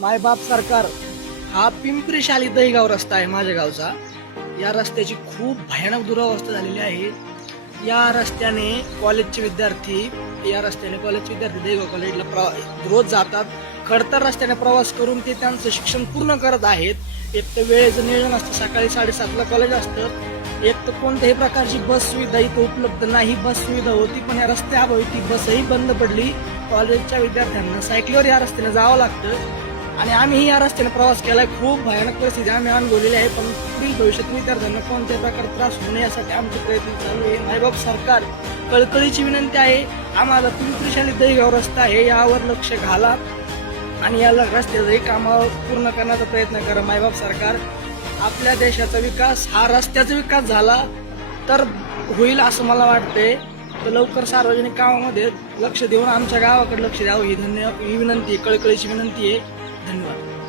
मायबाप सरकार हा पिंपरी शाली दहीगाव रस्ता आहे माझ्या गावचा। या रस्त्याची खूप भयानक दुरावस्था झालेली आहे। या रस्त्याने कॉलेजचे विद्यार्थी दहीगाव कॉलेजला रोज जातात। खडतर रस्त्याने प्रवास करून ते त्यांचं शिक्षण पूर्ण करत आहेत। एक तर वेळेचं नियोजन असतं, सकाळी 7:30ला कॉलेज असतं। एक तर कोणत्याही प्रकारची बस सुविधा इथं उपलब्ध नाही। बस सुविधा होती पण या रस्त्याअभावी ती बसही बंद पडली। कॉलेजच्या विद्यार्थ्यांना सायकलीवर या रस्त्याने जावं लागतं आणि आम्हीही या रस्त्याने प्रवास केलाय। खूप भयानक परिस्थिती आम्ही अनुभवलेली आहे, पण पुढील भविष्यात विद्यार्थ्यांना कोणत्याही प्रकार त्रास होऊ नये यासाठी आमचे प्रयत्न चालू आहे। मायबाप सरकार कळकळीची विनंती आहे, आम्हाला पिंपरी शाली दहीगाव रस्ता आहे यावर लक्ष घाला आणि या रस्त्याचंही कामावर पूर्ण करण्याचा प्रयत्न करा। मायबाप सरकार, आपल्या देशाचा विकास हा रस्त्याचा विकास झाला तर होईल असं मला वाटतंय। तर लवकर सार्वजनिक कामामध्ये लक्ष देऊन आमच्या गावाकडे लक्ष द्यावं ही विनंती, कळकळीची विनंती आहे। धन्यवाद।